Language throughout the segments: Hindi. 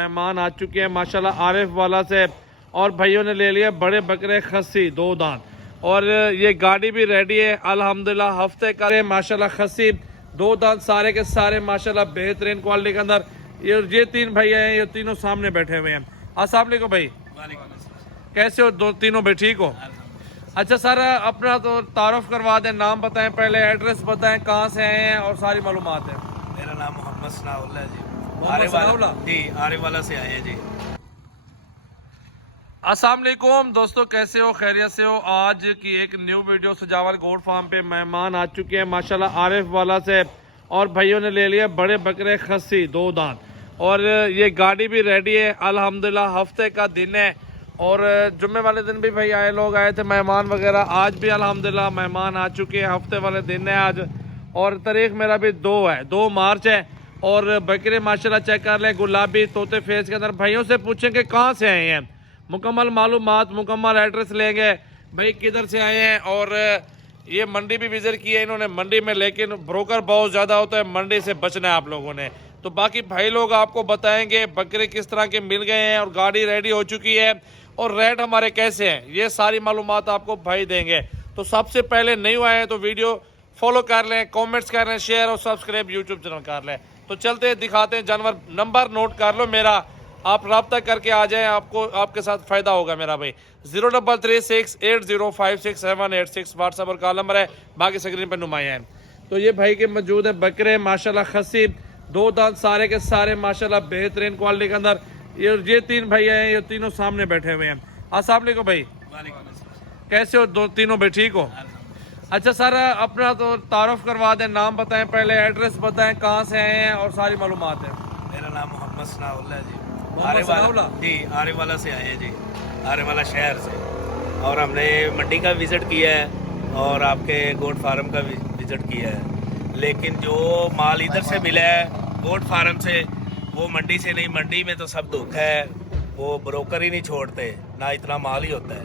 मेहमान आ चुके हैं माशाल्लाह आरिफ वाला से, और भाइयों ने ले लिया बड़े बकरे खस्सी 2 दांत, और ये गाड़ी भी रेडी है अल्हम्दुलिल्लाह। हफ्ते का माशाल्लाह खस्सी 2 दांत सारे के सारे माशाल्लाह बेहतरीन क्वालिटी के अंदर। ये 3 भैया हैं, ये तीनों सामने बैठे हुए हैं। अस्सलाम वालेकुम भाई, कैसे हो? दो तीनों भाई ठीक हो? अच्छा सर, अपना तो तारुफ करवा दें, नाम बताएं पहले, एड्रेस बताएं, कहाँ से आए हैं और सारी मालूमात है। मेरा नाम मोहम्मद सनाउल्लाह जी, आरे वाला से आए हैं जी। अस्सलाम वालेकुम दोस्तों, कैसे हो? खैरियत से हो? आज की एक न्यू वीडियो सजावल गोट फार्म पे मेहमान आ चुके हैं माशाल्लाह आरिफ वाला से, और भाइयों ने ले लिया बड़े बकरे खस्सी 2 दांत, और ये गाड़ी भी रेडी है अल्हम्दुलिल्लाह। हफ्ते का दिन है और जुम्मे वाले दिन भी भाई आए, लोग आए थे मेहमान वगैरह। आज भी अल्हम्दुलिल्लाह मेहमान आ चुके हैं, हफ्ते वाले दिन है आज, और तारीख मेरा भी 2 मार्च है। और बकरे माशाल्लाह चेक कर लें, गुलाबी तोते फेस के अंदर। भाइयों से पूछें कि कहाँ से आए हैं, मुकम्मल मालूमात, मुकम्मल एड्रेस लेंगे भाई किधर से आए हैं। और ये मंडी भी विजिट की है इन्होंने मंडी में, लेकिन ब्रोकर बहुत ज़्यादा होता है, मंडी से बचना है आप लोगों ने। तो बाकी भाई लोग आपको बताएंगे बकरे किस तरह के मिल गए हैं, और गाड़ी रेडी हो चुकी है, और रेट हमारे कैसे हैं, ये सारी मालूमात आपको भाई देंगे। तो सबसे पहले नहीं आए हैं तो वीडियो फॉलो कर लें, कमेंट्स कर लें, शेयर और सब्सक्राइब यूट्यूब चैनल कर लें। तो चलते हैं, दिखाते हैं जानवर। नंबर नोट कर लो मेरा, आप रब्ता करके आ जाएं, आपको आपके साथ फ़ायदा होगा मेरा भाई। 033680568786 व्हाट्सएप और कॉल नंबर है, बाकी स्क्रीन पर नुमाया है। तो ये भाई के मौजूद है बकरे माशाल्लाह खस्सी 2 दांत सारे के सारे माशाल्लाह बेहतरीन क्वालिटी के अंदर। ये 3 भैया हैं, ये तीनों सामने बैठे हुए हैं। अस्सलाम वालेकुम भाई, कैसे हो? दो तीनों भाई ठीक हो? अच्छा सर, अपना तो तारुफ करवा दें, नाम बताएं पहले, एड्रेस बताएं, कहाँ से आए हैं और सारी मालूमात है। मेरा नाम मोहम्मद सनाउल्लाह जी, आरे वाला से आए हैं जी, आरे वाला शहर से। और हमने मंडी का विजिट किया है और आपके गोट फार्म का विजिट किया है, लेकिन जो माल इधर से मिला है गोट फार्म से, वो मंडी से नहीं। मंडी में तो सब धोखा है, वो ब्रोकर ही नहीं छोड़ते, ना इतना माल ही होता है।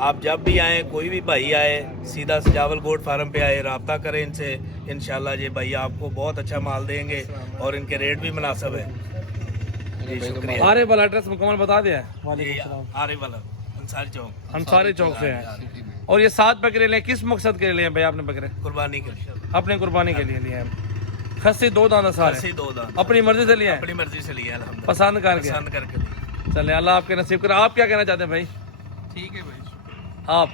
आप जब भी आए, कोई भी भाई आए, सीधा सजावल गोट फार्म पे आए, रब्ता करें इनसे, इंशाल्लाह ये भाई आपको बहुत अच्छा माल देंगे और इनके रेट भी मुनासिब है जी। शुक्रिया। आरे वाला एड्रेस मुकम्मल बता दिया है? आरे वाला अंसारी चौक से है। और ये 7 बकरे लिए किस मकसद के लिए भाई आपने बकरे? कुर्बानी के लिए, अपने कुर्बानी के लिए लिए हैं। खस्सी 2 दांत सारे, 2 दांत अपनी मर्जी से लिए हैं? अपनी मर्जी से लिया, पसंद करके लिए। चले, अल्लाह आपके नसीब करे। आप क्या कहना चाहते हैं भाई? ठीक है भाई आप।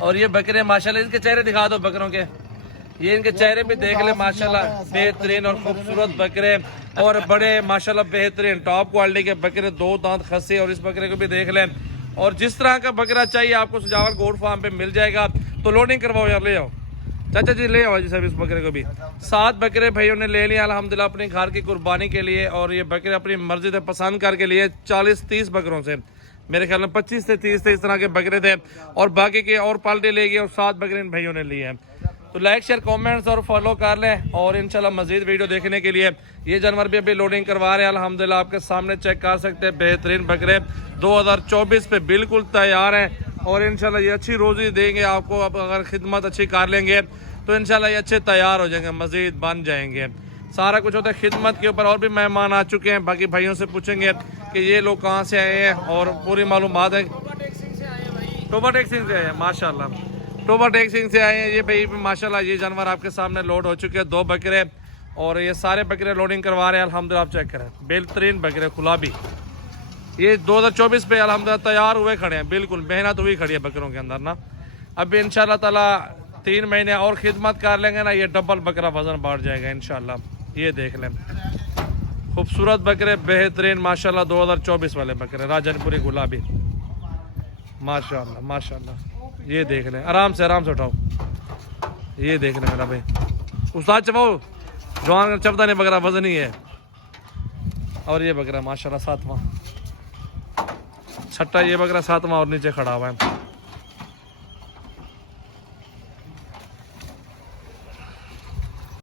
और ये बकरे माशाल्लाह, इनके चेहरे दिखा दो बकरों के, ये इनके चेहरे भी देख ले माशाल्लाह, बेहतरीन और खूबसूरत बकरे, और बड़े माशाल्लाह बेहतरीन टॉप क्वालिटी के बकरे 2 दांत खस्सी। और इस बकरे को भी देख लें, और जिस तरह का बकरा चाहिए आपको सजावल गोट फार्म पे मिल जाएगा। तो लोडिंग करवाओ यार, ले आओ चाचा जी, ले आओ जी सब इस बकरे को भी। 7 बकरे भाइयों ने ले लिया अल्हम्दुलिल्लाह अपने घर की कुर्बानी के लिए, और ये बकरे अपनी मर्जी से पसंद करके लिए 40-30 बकरों से, मेरे ख्याल में 25 से 30 इस तरह के बकरे थे, और बाकी के और पाल्टे ले गए, और 7 बकरे इन भाइयों ने लिए हैं। तो लाइक शेयर कमेंट्स और फॉलो कर लें, और इंशाल्लाह मजीद वीडियो देखने के लिए ये जानवर भी अभी लोडिंग करवा रहे हैं अल्हम्दुलिल्लाह, आपके सामने चेक कर सकते हैं। बेहतरीन बकरे 2024 पे बिल्कुल तैयार हैं, और इंशाल्लाह ये अच्छी रोजी देंगे आपको। अब अगर खिदमत अच्छी कर लेंगे तो इंशाल्लाह ये अच्छे तैयार हो जाएंगे, मजीद बन जाएंगे। सारा कुछ होता है खिदमत के ऊपर। और भी मेहमान आ चुके हैं, बाकी भाइयों से पूछेंगे कि ये लोग कहाँ से आए हैं और पूरी मालूमात है। टोबा टेक्सिंग से आए हैं माशाल्लाह, टोबा टेक्सिंग से आए हैं ये भाई माशाल्लाह। ये जानवर आपके सामने लोड हो चुके हैं, 2 बकरे, और ये सारे बकरे लोडिंग करवा रहे हैं अल्हम्दुलिल्लाह। आप चेक करें, बेहतरीन बकरे गुलाबी, ये 2024 पे अल्हम्दुलिल्लाह तैयार हुए खड़े हैं, बिल्कुल मेहनत हुई खड़ी है बकरों के अंदर ना। अभी इंशाल्लाह ताला 3 महीने और खिदमत कर लेंगे ना, ये डबल बकरा वजन बढ़ जाएगा इंशाल्लाह। ये देख लें, खूबसूरत बकरे बेहतरीन माशाल्लाह 2024 वाले बकरे, राजनपुरी गुलाबी माशाल्लाह माशाल्लाह। ये देख लें, आराम से उठाओ, ये देख लें मेरा भाई। उस्ताद चबाओ, जवान चबदा नहीं बकरा, वजन ही है। और ये बकरा माशाल्लाह 7वां, छठा ये बकरा 7वां और नीचे खड़ा हुआ है।